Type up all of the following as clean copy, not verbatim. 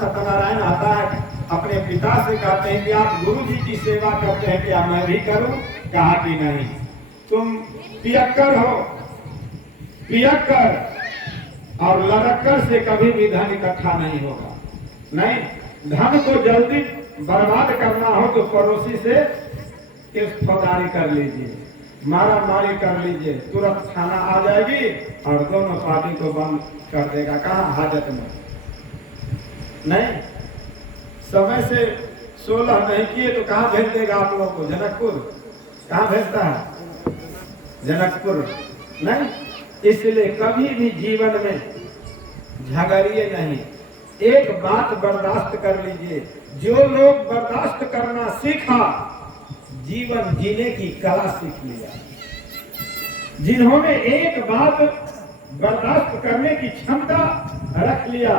सत्यनारायण आता है, अपने पिता से कहते हैं कि आप गुरु जी की सेवा करते हैं, क्या मैं भी करूं? कहा कि नहीं, तुम पियक्कर हो, पियक्कर और लड़क्कर से कभी भी धन इकट्ठा नहीं होगा। नहीं, धन को जल्दी बर्बाद करना हो तो पड़ोसी से फौजदारी कर लीजिए, मारा मारी कर लीजिए, तुरंत थाना आ जाएगी और दोनों पार्टी को बंद कर देगा। कहाँ? हाजत में। नहीं, समय से 16 नहीं किए तो कहाँ भेज देगा आप लोगों को? जनकपुर। कहाँ भेजता है? जनकपुर। नहीं, इसलिए कभी भी जीवन में झगड़िए नहीं, एक बात बर्दाश्त कर लीजिए। जो लोग बर्दाश्त करना सीखा, जीवन जीने की कला सीख लिया। जिन्होंने एक बात बर्दाश्त करने की क्षमता रख लिया,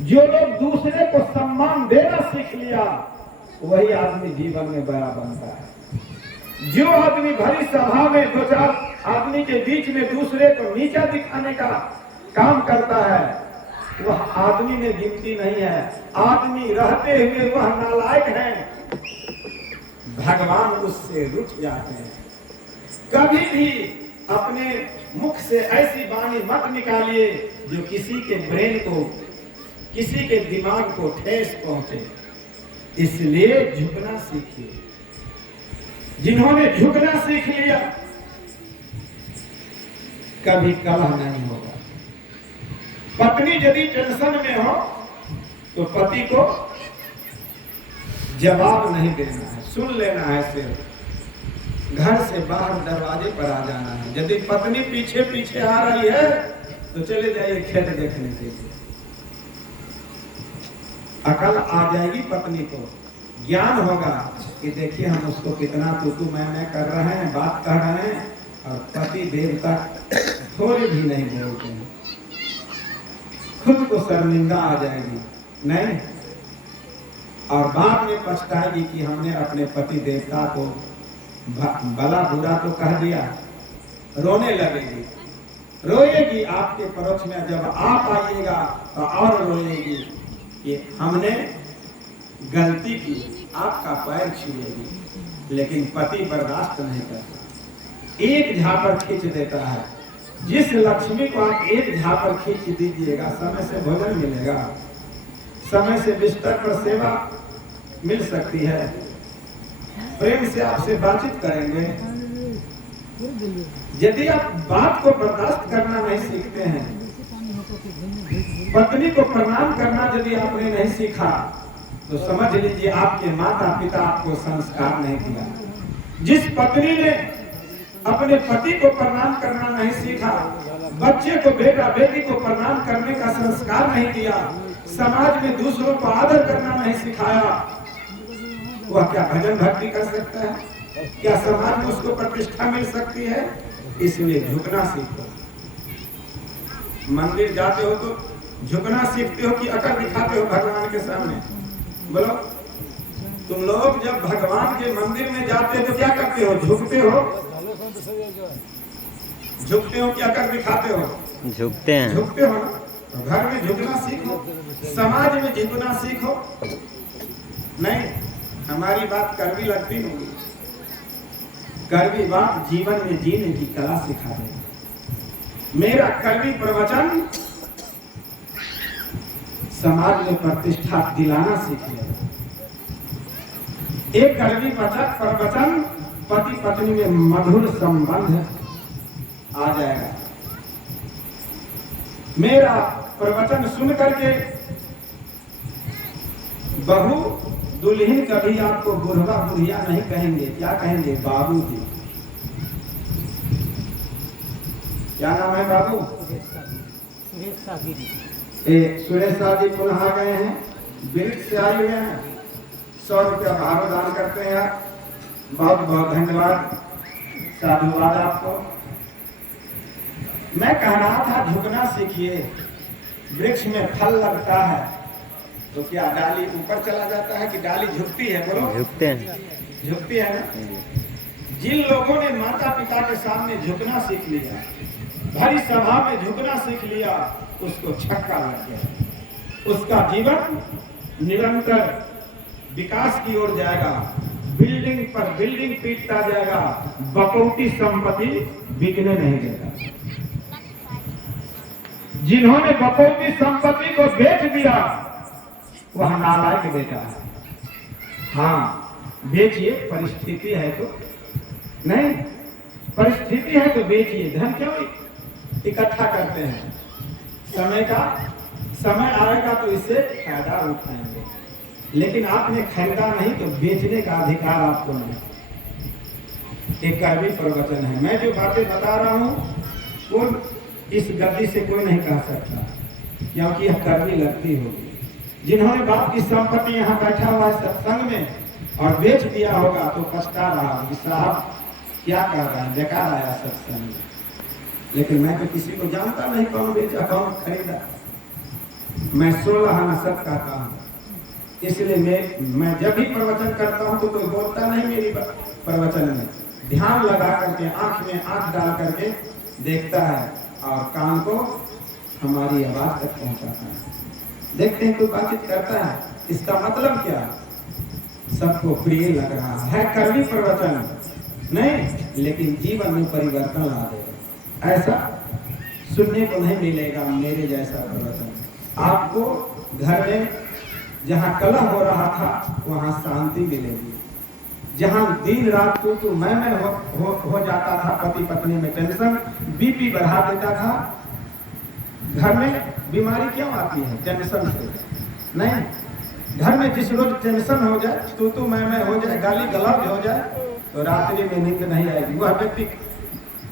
जो लोग दूसरे को सम्मान देना सीख लिया, वही आदमी जीवन में बड़ा बनता है। जो आदमी भरी सभा में दो चार आदमी के बीच में दूसरे को नीचा दिखाने का काम करता है, वह आदमी में गिनती नहीं है। आदमी रहते हुए वह नालायक है, भगवान उससे रुठ जाते हैं। कभी भी अपने मुख से ऐसी वाणी मत निकालिए जो किसी के ब्रेन को, किसी के दिमाग को ठेस पहुंचे। इसलिए झुकना सीखिए। जिन्होंने झुकना सीख लिया, कभी कलह नहीं होगा। पत्नी यदि टेंशन में हो तो पति को जवाब नहीं देना है, सुन लेना है, सिर्फ घर से बाहर दरवाजे पर आ जाना है। यदि पत्नी पीछे पीछे आ रही है तो चले जाइए खेत देखने के लिए। अकल आ जाएगी पत्नी को, ज्ञान होगा कि देखिए हम उसको कितना तू मैं कर रहे हैं, बात कर रहे हैं, और पति देवता थोड़ी भी नहीं बोलते हैं। खुद को शर्मिंदा आ जाएगी, नहीं, और बाद में पछताएगी कि हमने अपने पति देवता को भला बुरा तो कह दिया। रोने लगेगी, रोएगी आपके परोक्ष में। जब आप आइएगा तो और रोएगी कि हमने गलती की, आपका पैर छुएगी। लेकिन पति बर्दाश्त नहीं करता, एक झापड़ खींच देता है। जिस लक्ष्मी को आप एक झापड़ खींच दीजिएगा, समय से भोजन मिलेगा, समय से बिस्तर पर सेवा मिल सकती है, प्रेम से आपसे बातचीत करेंगे। यदि आप बात को बर्दाश्त करना नहीं सीखते हैं, पत्नी को प्रणाम करना यदि आपने नहीं सीखा, तो समझ लीजिए आपके माता पिता आपको संस्कार नहीं दिया। जिस पत्नी ने अपने पति को प्रणाम करना नहीं सीखा, बच्चे को, बेटा बेटी को प्रणाम करने का संस्कार नहीं दिया, समाज में दूसरों को आदर करना नहीं सिखाया, वह क्या भजन भक्ति कर सकता है? क्या समाज में उसको प्रतिष्ठा मिल सकती है? इसलिए झुकना सीखो। मंदिर जाते हो तो झुकना सीखते हो कि अकड़ दिखाते हो भगवान के सामने? बोलो, तुम लोग जब भगवान के मंदिर में जाते हो तो क्या करते हो? झुकते हो? झुकते हो कि अकड़ दिखाते हो? झुकते हैं। झुकते हो ना? तो घर में झुकना सीखो, समाज में झुकना सीखो। नहीं, हमारी बात कड़वी लगती होगी, कड़वी बात जीवन में जीने की कला सिखा देगी। मेरा कड़वी प्रवचन समाज में प्रतिष्ठा दिलाना सीख लेगा। एक कड़वी प्रवचन पति पत्नी में मधुर संबंध आ जाएगा। मेरा प्रवचन सुन करके बहू दुल्हन कभी आपको बुढ़वा बुढ़िया नहीं कहेंगे, क्या कहेंगे? बाबू जी। क्या नाम है बाबू? सुरेश शाह जी पुनः आ गए हैं, बिल्ड से आए हुए हैं, 100 रुपया भाड़ा दान करते हैं आप। बहुत बहुत धन्यवाद, साधुवाद आपको। मैं कह रहा था झुकना सीखिए। वृक्ष में फल लगता है तो क्या डाली ऊपर चला जाता है कि डाली झुकती है? बोलो, झुकते हैं। झुकती है ना? जिन लोगों ने माता पिता के सामने झुकना सीख लिया, भरी सभा में झुकना सीख लिया, उसको छक्का लग गया। उसका जीवन निरंतर विकास की ओर जाएगा, बिल्डिंग पर बिल्डिंग पीटता जाएगा, बकौती संपत्ति बिकने नहीं देगा। जिन्होंने बकौती संपत्ति को बेच दिया वह नालायक बेटा है। हाँ बेचिए, परिस्थिति है तो नहीं, परिस्थिति है तो बेचिए। धन क्यों इकट्ठा करते हैं? समय आएगा तो इससे फायदा उठाएंगे, लेकिन आपने खरीदा नहीं तो बेचने का अधिकार आपको नहीं। एक कड़वी प्रवचन है। मैं जो बातें बता रहा हूं वो इस गद्दी से कोई नहीं कह सकता, क्योंकि यह कड़वी लगती होगी। जिन्होंने बाप की संपत्ति यहाँ बैठा हुआ है सत्संग में और बेच दिया होगा तो पछता रहा कि साहब क्या कर रहा है, बेकार आया सत्संग में। लेकिन मैं तो किसी को जानता नहीं कौन बेचा कौन खरीदा। मैं 16 आना सब कहता हूँ, इसलिए मैं जब भी प्रवचन करता हूँ तो कोई बोलता नहीं मेरी प्रवचन में, ध्यान लगा करके आंख में आंख डाल करके देखता है और कान को हमारी आवाज तक पहुंचाता है। देखते हैं कोई बातचीत करता है, इसका मतलब क्या? सबको प्रिय लग रहा है कड़वी प्रवचन नहीं, लेकिन जीवन में परिवर्तन ला देगा। ऐसा सुनने को नहीं मिलेगा मेरे जैसा प्रवचन। आपको घर में जहां कलह हो रहा था वहां शांति मिलेगी। जहां दिन रात तू मैं हो जाता था, पति पत्नी में टेंशन, बीपी बढ़ा देता था। घर में बीमारी क्यों आती है? टेंशन से नहीं। घर में जिस रोज टेंशन हो जाए, तू मैं हो जाए, गाली गलौज हो जाए तो रात्रि में नींद नहीं आएगी। वह व्यक्ति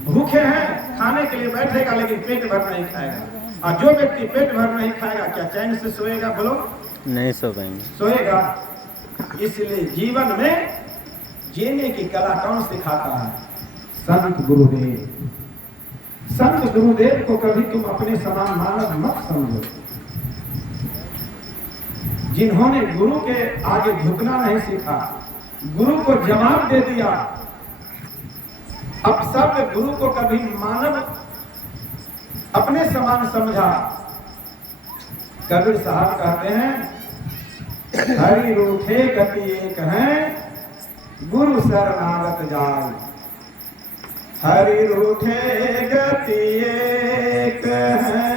भूखे हैं, खाने के लिए बैठेगा लेकिन पेट भर नहीं खाएगा। और जो व्यक्ति पेट भर नहीं खाएगा क्या चैन से सोएगा? बोलो नहीं सो पाएंगे। सोएगा। इसलिए जीवन में जीने की कला कौन सिखाता है? संत गुरुदेव। संत गुरुदेव को कभी तुम अपने समान मानव मत समझो। जिन्होंने गुरु के आगे झुकना नहीं सीखा, गुरु को जवाब दे दिया, अब सब गुरु को कभी मानव अपने समान समझा। कबीर साहब कहते हैं हरि रूठे गति एक है, गुरु शरणागत जाय। हरि रूठे गति एक है,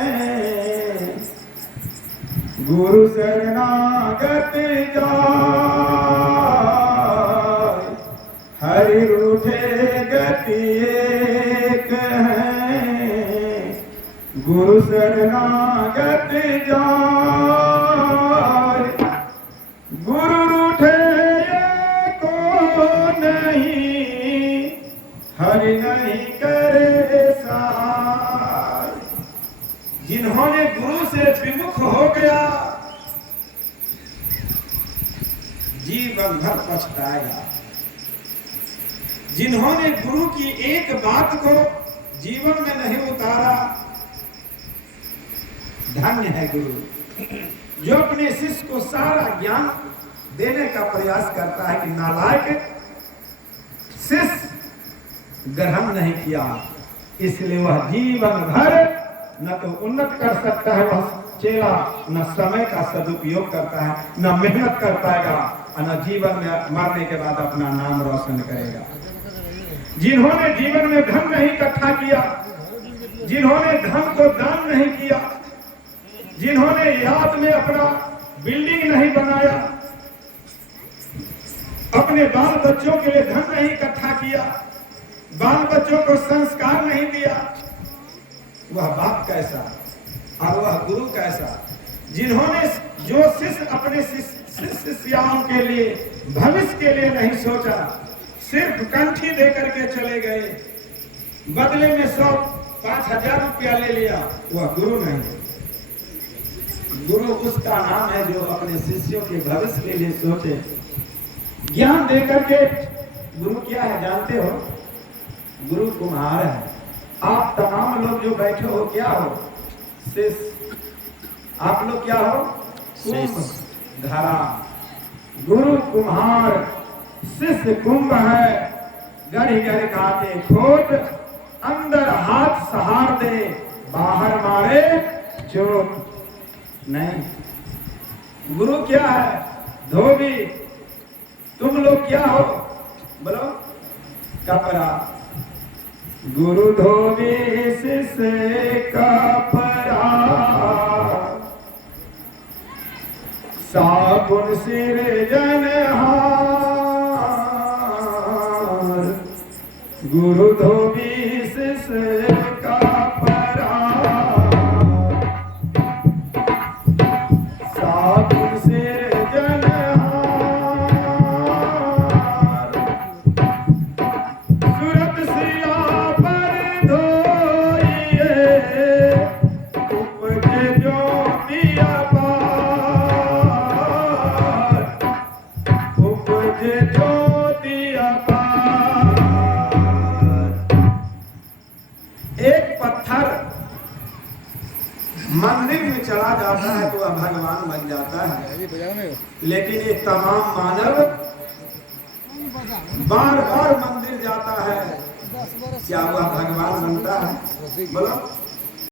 गुरु शरणागत जाय। हरि रूठे गति एक है, गुरु शरणागत जाय। गुरु रूठे को नहीं, हरि नहीं करे सहाय। जिन्होंने गुरु से विमुख हो गया जीवन भर पछताएगा। जिन्होंने गुरु की एक बात को जीवन में नहीं उतारा, धन्य है गुरु। जो अपने शिष्य को सारा ज्ञान देने का प्रयास करता है कि नालायक शिष्य ग्रहण नहीं किया, इसलिए वह जीवन भर न तो उन्नत कर सकता है वह चेला, न समय का सदुपयोग करता है, न मेहनत कर पाएगा, न जीवन में मरने के बाद अपना नाम रोशन करेगा। जिन्होंने जीवन में धन नहीं इकट्ठा किया, जिन्होंने धन को दान नहीं किया, जिन्होंने याद में अपना बिल्डिंग नहीं बनाया, अपने बाल बच्चों के लिए धन नहीं इकट्ठा किया, बाल बच्चों को संस्कार नहीं दिया, वह बाप कैसा और वह गुरु कैसा? जिन्होंने जो शिष्य अपने शिष्याओं के लिए भविष्य के लिए नहीं सोचा, सिर्फ कंठी दे करके चले गए, बदले में 100-5,000 रुपया ले लिया, वह गुरु नहीं। गुरु उसका नाम है जो अपने शिष्यों के भविष्य के लिए सोचे, ज्ञान दे करके। गुरु क्या है जानते हो? गुरु कुम्हार है। आप तमाम लोग जो बैठे हो क्या हो? शिष्य। आप लोग क्या हो? कुंभ धारा। गुरु कुम्हार, शिष्य कुंभ है। गढ़ी गढ़ काटे खोट, अंदर हाथ सहार दे, बाहर मारे चोट। नहीं, गुरु क्या है? धोबी। तुम लोग क्या हो? बोलो कपड़ा। गुरु धोबी शिष्य कपड़ा, साबुन सिरजनहार। गुरु धोबी शिष्य कपड़ा, साबुन सिरजनहार। सूरत सिया पर धोइए, उपजे ज्योति अपार। उपजे ज्योति अपार। एक पत्थर मंदिर में चला जाता है तो वह भगवान बन जाता है, लेकिन ये तमाम मानव बार बार मंदिर जाता है, क्या वह भगवान बनता है? बोलो।